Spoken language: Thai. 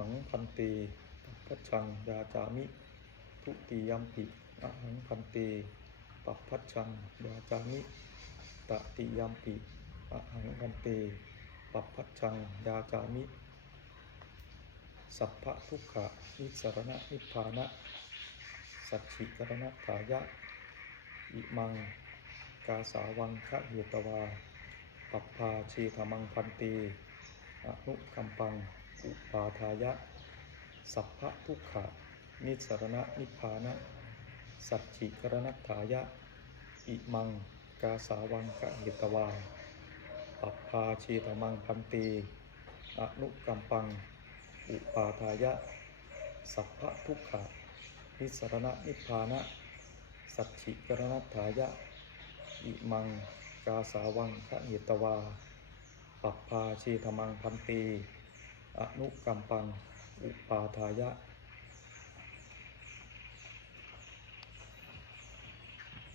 หังพันเตปัพชังยาจามิ ทุติยมปิอหังพันเตปัพพัชังยาจามิตติยมปิอหังพันเตปัพพัชังยาจามิ สัพพะทุกขะนิสรณะนิพพานะ สัจฉิกรณะถายะ อิมัง กาสาวังคะเหตวาปัปพาชีธมังพันเตอนุคัมปัง อุปาทายะ สัพพะทุกขะ นิสรณะนิพพานะ สัจฉิกรณะถายะ อิมัง กาสาวังคะเหตวาปัปพาชีธมังพันตีอนุกัมปัง อุปาทายะ สัพพะทุกขะ นิสรณะนิพพานะ สัจฉิกรณัตถายะ อิมัง กาสาวังคะเหตวาปัปพาชีธมังพันตี อนุกัมปัง อุปาทายะ